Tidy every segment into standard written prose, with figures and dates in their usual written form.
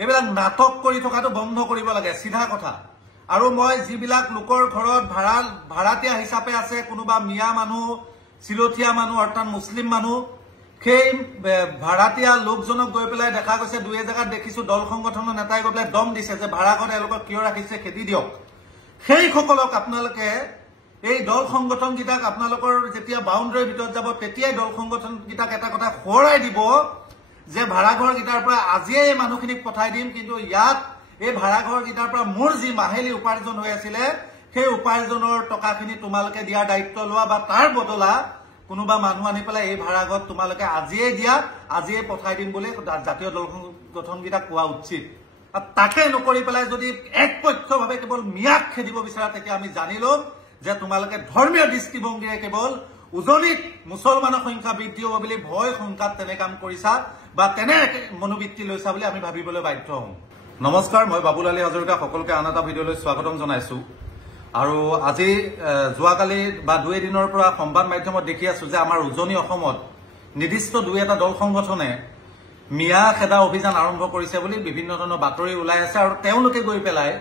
এইবিলাক নাটক কৰি থকাটো বন্ধ কৰিব লাগে, সিধা কথা। আৰু মই যিবিলাক লোকৰ ঘৰত ভাড়াতীয়া হিচাপে আছে, কোনোবা মিয়া মানুহ, চিলঠীয়া মানুহ অৰ্থাৎ মুছলিম মানুহ, সেই ভাড়াতীয়া লোকজনক গৈ পেলাই দেখা গৈছে দুই এজেগাত দেখিছো দল সংগঠনৰ নেতাই গৈ পেলাই দম দিছে যে ভাড়াঘৰ এওঁলোকক কিয় ৰাখিছে খেদি দিয়ক। সেইসকলক আপোনালোকে এই দল সংগঠন কেইটাক আপোনালোকৰ যেতিয়া বাউণ্ডাৰীৰ ভিতৰত যাব তেতিয়াই দল সংগঠন কেইটাক এটা কথা সোঁৱৰাই দিব যে ভাড়াঘৰ কেইটাৰ পৰা আজিয়ে এই মানুহখিনিক পঠাই দিম, কিন্তু ইয়াত এই ভাড়াঘৰ কেইটাৰ পৰা মোৰ যি মাহিলী উপাৰ্জন হৈ আছিলে সেই উপাৰ্জনৰ টকাখিনি তোমালোকে দিয়াৰ দায়িত্ব লোৱা, বা তাৰ বদলা কোনোবা মানুহ আনি পেলাই এই ভাড়াঘৰত তোমালোকে আজিয়ে দিয়া, আজিয়ে পঠাই দিম বুলি জাতীয় দল সংগঠন কেইটাক কোৱা উচিত। তাকে নকৰি পেলাই যদি একপক্ষভাৱে কেৱল মিয়াক খেদিব বিচাৰা তেতিয়া আমি জানি ল'ম যে তোমালোকে ধৰ্মীয় দৃষ্টিভংগীৰে কেৱল উজনিত মুছলমানৰ সংখ্যা বৃদ্ধি হ'ব বুলি ভয় শংকাত তেনে কাম কৰিছা বা তেনে মনোবৃত্তি লৈছা বুলি আমি ভাবিবলৈ বাধ্য হ'ম। নমস্কাৰ, মই বাবুল আলী হাজৰিকা সকলোকে আন এটা ভিডিঅ'লৈ স্বাগতম জনাইছো। আৰু আজি যোৱাকালি বা দুই এদিনৰ পৰা সংবাদ মাধ্যমত দেখি আছো যে আমাৰ উজনি অসমত নিৰ্দিষ্ট দুই এটা দল সংগঠনে মিয়া খেদা অভিযান আৰম্ভ কৰিছে বুলি বিভিন্ন ধৰণৰ বাতৰি ওলাই আছে। আৰু তেওঁলোকে গৈ পেলাই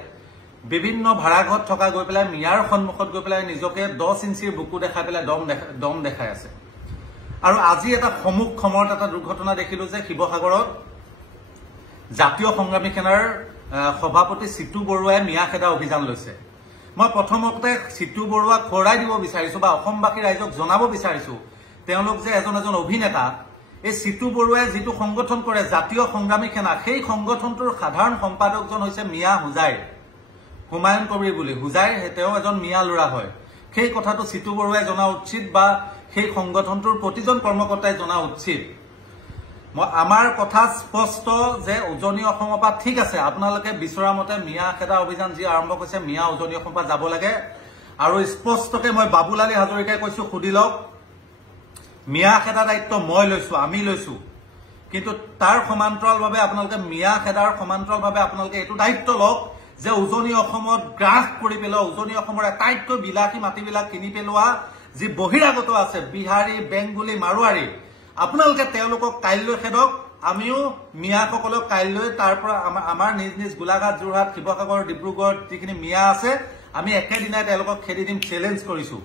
বিভিন্ন ভাড়াঘৰত থকা গৈ পেলাই মিয়াৰ সন্মুখত গৈ পেলাই নিজকে 10 ইঞ্চিৰ বুকু দেখাই পেলাই দম দেখাই আছে। আৰু আজি এটা সমুখ সমৰত এটা দুৰ্ঘটনা দেখিলো যে শিৱসাগৰত জাতীয় সংগ্ৰামী সেনাৰ সভাপতি চিতু বৰুৱাই মিয়া খেদা অভিযান লৈছে। মই প্ৰথমতে চিতু বৰুৱাক খৰাই দিব বিচাৰিছো বা অসমবাসী ৰাইজক জনাব বিচাৰিছো তেওঁলোক যে এজন অভিনেতা। এই চিতু বৰুৱাই যিটো সংগঠন কৰে জাতীয় সংগ্ৰামী সেনা, সেই সংগঠনটোৰ সাধাৰণ সম্পাদকজন হৈছে মিয়া হুমায়ুন কবিৰ বুলি। হুজাইৰ তেওঁ এজন মিয়া ল'ৰা হয়। সেই কথাটো চিতু বৰুৱাই জনা উচিত বা সেই সংগঠনটোৰ প্ৰতিজন কৰ্মকৰ্তাই জনা উচিত। আমাৰ কথা স্পষ্ট যে উজনি অসমৰ পৰা ঠিক আছে, আপোনালোকে বিচৰা মতে মিয়া খেদা অভিযান যি আৰম্ভ কৰিছে মিয়া উজনি অসমৰ পৰা যাব লাগে। আৰু স্পষ্টকে মই বাবুল আলী হাজৰিকাই কৈছো, সুধি লওক, মিয়া খেদা দায়িত্ব মই লৈছো, আমি লৈছো, কিন্তু তাৰ সমান্তৰালভাৱে আপোনালোকে মিয়া খেদাৰ সমান্তৰালভাৱে আপোনালোকে এইটো দায়িত্ব লওক যে উজনি অসমত গ্ৰাস কৰি পেলোৱা, উজনি অসমৰ আটাইতকৈ বিলাসী মাটিবিলাক কিনি পেলোৱা যি বহিৰাগত আছে, বিহাৰী, বেংগলী, মাৰোৱাৰী, আপোনালোকে তেওঁলোকক কাইলৈ খেদক। আমিও মিয়াসকলক কাইলৈ তাৰ পৰা আমাৰ নিজ নিজ গোলাঘাট, যোৰহাট, শিৱসাগৰ, ডিব্ৰুগড় যিখিনি মিয়া আছে আমি একেদিনাই তেওঁলোকক খেদি দিম, চেলেঞ্জ কৰিছো।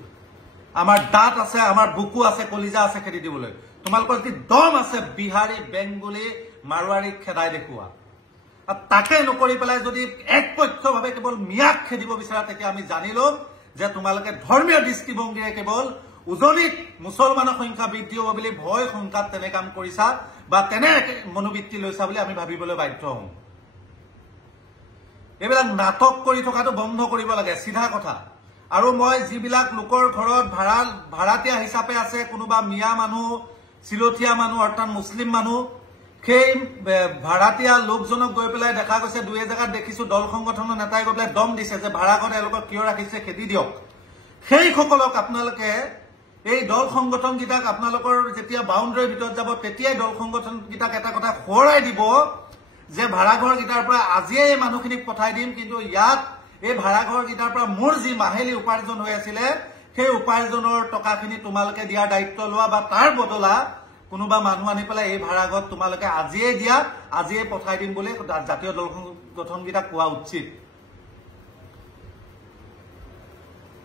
আমাৰ দাঁত আছে, আমাৰ বুকু আছে, কলিজা আছে খেদি দিবলৈ। তোমালোকৰ যদি দম আছে বিহাৰী, বেংগলী, মাৰোৱাৰীক খেদাই দেখুওৱা। তাকে নকৰি পেলাই যদি একপক্ষভাৱে কেৱল মিয়াক খেদিব বিচাৰা তেতিয়া আমি জানি ল'ম যে তোমালোকে ধৰ্মীয় দৃষ্টিভংগীৰে কেৱল উজনিত মুছলমানৰ সংখ্যা বৃদ্ধি হ'ব বুলি ভয় শংকাত তেনে কাম কৰিছা বা তেনে মনোবৃত্তি লৈছা বুলি আমি ভাবিবলৈ বাধ্য হ'ম। এইবিলাক নাটক কৰি থকাটো বন্ধ কৰিব লাগে, সিধা কথা। আৰু মই যিবিলাক লোকৰ ঘৰত ভাড়াতীয়া হিচাপে আছে, কোনোবা মিয়া মানুহ, চিলঠীয়া মানুহ অৰ্থাৎ মুছলিম মানুহ, সেই ভাড়াতীয়া লোকজনক গৈ পেলাই দেখা গৈছে দুই এজেগাত দেখিছো দল সংগঠনৰ নেতাই গৈ পেলাই দম দিছে যে ভাড়াঘৰ এওঁলোকক কিয় ৰাখিছে খেদি দিয়ক। সেইসকলক আপোনালোকে এই দল সংগঠন কেইটাক আপোনালোকৰ যেতিয়া বাউণ্ডাৰীৰ ভিতৰত যাব তেতিয়াই দল সংগঠন কেইটাক এটা কথা সোঁৱৰাই দিব যে ভাড়াঘৰ কেইটাৰ পৰা আজিয়ে এই মানুহখিনিক পঠাই দিম, কিন্তু ইয়াত এই ভাড়াঘৰ কেইটাৰ পৰা মোৰ যি মাহিলী উপাৰ্জন হৈ আছিলে সেই উপাৰ্জনৰ টকাখিনি তোমালোকে দিয়াৰ দায়িত্ব লোৱা, বা তাৰ বদলা কোনোবা মানুহ আনি পেলাই এই ভাড়াঘৰত তোমালোকে আজিয়ে দিয়া, আজিয়ে পঠাই দিম বুলি জাতীয় দল সংগঠন কেইটাক কোৱা উচিত।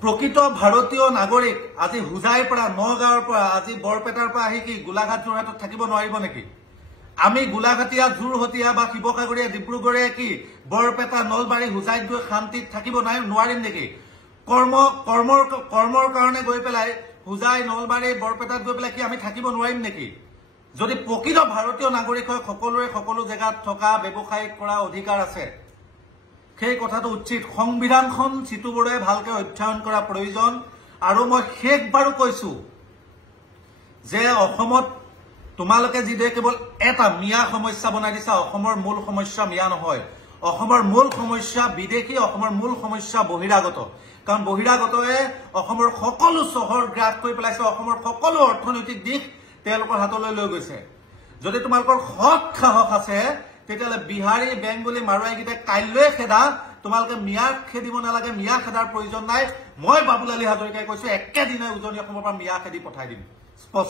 প্ৰকৃত ভাৰতীয় নাগৰিক আজি হুজাইৰ পৰা, নগাঁৱৰ পৰা, আজি বৰপেটাৰ পৰা আহি কি গোলাঘাট, যোৰহাটত থাকিব নোৱাৰিব নেকি? আমি গোলাঘাটীয়া, যোৰহতীয়া বা শিৱসাগৰীয়া, ডিব্ৰুগড়ীয়া কি বৰপেটা, নলবাৰী, হুজাইত গৈ শান্তিত থাকিব নোৱাৰিম নেকি? কৰ্মৰ কাৰণে গৈ পেলাই হুজাই, নলবাৰী, বৰপেটাত গৈ পেলাই কি আমি থাকিব নোৱাৰিম নেকি? যদি প্ৰকৃত ভাৰতীয় নাগৰিক হয় সকলোৰে সকলো জেগাত থকা, ব্যৱসায়িক কৰা অধিকাৰ আছে। সেই কথাটো উচিত। সংবিধানখন চিতু বৰুৱাই ভালকে অধ্যয়ন কৰা প্ৰয়োজন। আৰু মই শেষবাৰো কৈছো যে অসমত তোমালোকে যিদৰে কেৱল এটা মিয়া সমস্যা বনাই দিছা, অসমৰ মূল সমস্যা মিয়া নহয়। অসমৰ মূল সমস্যা বিদেশী, অসমৰ মূল সমস্যা বহিৰাগত। কাৰণ বহিৰাগতয়ে অসমৰ সকলো চহৰ গ্ৰাস কৰি পেলাইছে, অসমৰ সকলো অৰ্থনৈতিক দিশ তেওঁলোকৰ হাতলৈ লৈ গৈছে। যদি তোমালোকৰ সৎ সাহস আছে তেতিয়াহ'লে বিহাৰী, বেংগলী, মাৰোৱাৰীকেইটাই কাইলৈ খেদা, তোমালোকে মিয়াক খেদিব নালাগে, মিয়া খেদাৰ প্ৰয়োজন নাই। মই বাবুল আলী হাজৰিকাই কৈছো একেদিনাই উজনি অসমৰ পৰা মিয়া খেদি পঠাই দিম, স্পষ্ট।